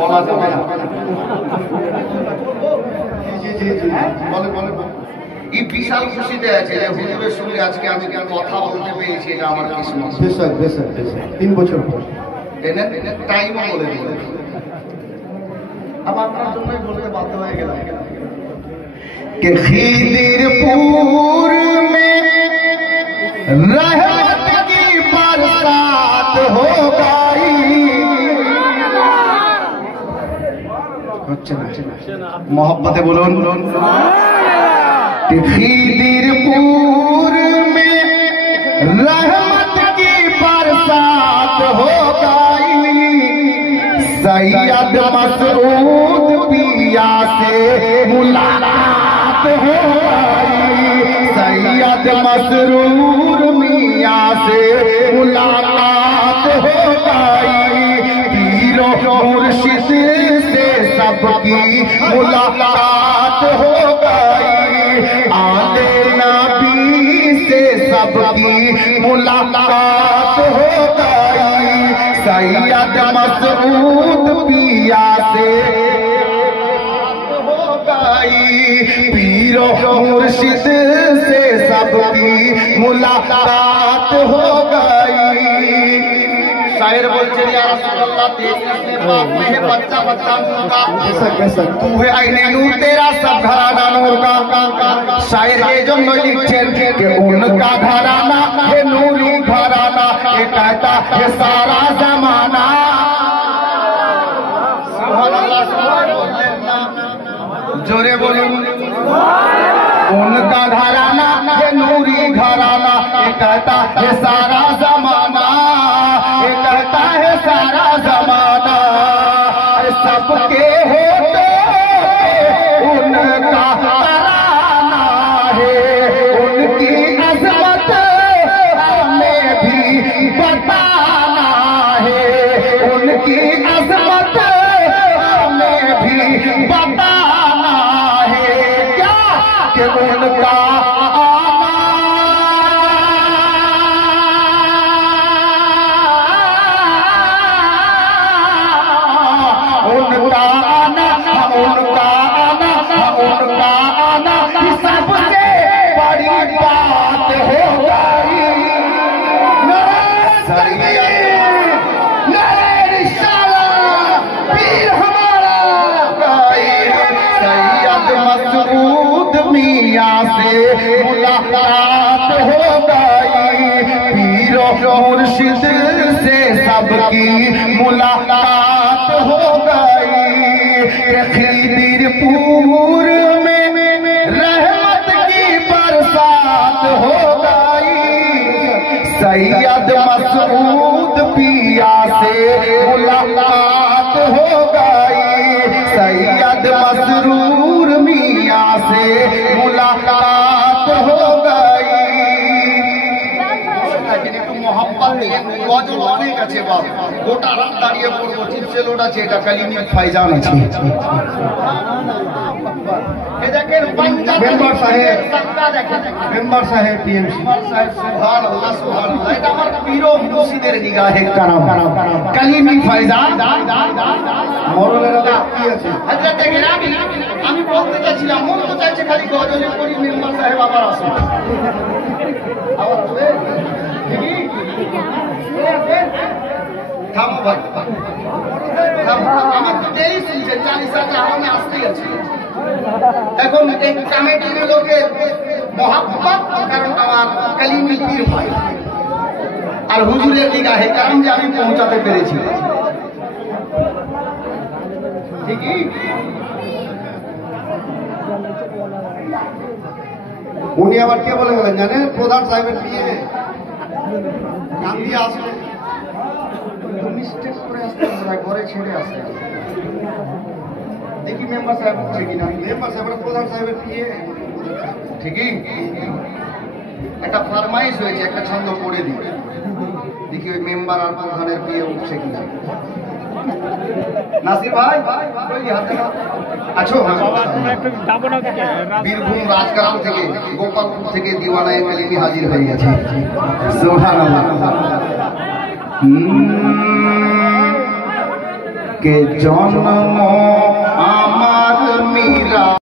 বলা যাবে না। এই বিশাল খুশিতে আছে যে হুজুরের সঙ্গে আজকে আমি কথা বলতে পেরেছি, এটা আমার কিসমত। 3 বছর পর টাইমও বলে দিল, আবার আপনার জন্যই বলতে বাধ্য হয়ে গেলাম। খিদিরপুর में रहमत की बरसात हो गई। मोहब्बत बोलून। খিদিরপুর में रहमत की बरसात हो गई। सैयद मसऊद पिया से मुलाकात हो गई। सैयद मसरूर मियाँ से मुलाकात हो गई। पीरो मुर्शिद से सबकी मुलाकात हो गई। आले नबी से सबकी मुलाकात हो गई। सैयद मसऊद पिया से हो गई। पीरो मुर्शिद से सबकी मुलाकात हो गई। शायर बोलते या रसूलल्लाह तेरे बाप में है बच्चा बच्चा नूर का, तू है आईने नूर तेरा सब घराना नूर का। शायर ये जो लिखें कि उनका घराना है नूरी घराना, ये कहता है सारा जमाना। जोरे बोलूं। उनका घराना है नूरी घराना, ये कहता है सारा जमाना। ये कहता है सारा जमाना। सबके होते उनका तराना है। उनकी अजमत हमें भी बताना है। उनकी अजमत हमें भी बताना है। क्या कि उनका सबसे बड़ी बात हो गई। पीर हमारा सैयद मसऊद मियाँ से मुलाकात हो गई। पीरो मुर्शिद से सबकी मुलाकात हो गई। খিদিরপুर में रहमत की बरसात हो गई। सैयद मसऊद पिया से मुलाकात हो गई। सैयद मसरूर मियाँ से मुलाकात हो गई। मोहब्बत গজল অনেক আছে বাবা, গোটা রাত দাঁড়িয়ে পড়বো। চিপসে লোড আছে, এটা কালিমি ফাইজান আছে। দেখেন মেম্বার সাহেব, মেম্বার সাহেব টিএমসি সুবহানাল্লাহ সুবহানাল্লাহ। এটা আমার পীর ও মুর্শিদের নিগাহে কারাম কালিমি ফাইজান মরলেরা কি আছে। হযরত গিরামি আমি বলতে চাইছিলাম, মন তো চাইছে খালি গজলে করি। মেম্বার সাহেব আবার আসে, আবার আসবে। থামো ভাই, আমার তো দেরি শুনছেন, 40 আমি আসতেই আছি। এখন এই কমিটির লোকের মহাব্বত, কারণ আমার কালিমি পীর ভাই আর হুজুরের নিগাহে কারণ যে আমি পৌঁছাতে পেরেছি। ঠিকই উনি আবার কে বলে গেলেন জানেন? প্রধান সাহেবের বিয়ে গান্ধী আসলে মিস্টেক করে আসতে ঘরে ছেড়ে আসতে। দেখি মেম্বার সাহেব হচ্ছে কিনা। মেম্বার সাহেব প্রধান সাহেবের বিয়ে ঠিকই একটা ফরমাইশ হয়েছে, একটা ছন্দ পড়ে দিই, দেখি ওই মেম্বার আর প্রধানের বিয়ে উঠছে কিনা। নাসির ভাই আছো? বীরভূম রাজগ্রাম থেকে, গোপালপুর থেকে দিওয়ানা কালিমি হাজির হয়ে গেছে। সুবহানাল্লাহ। के जन्म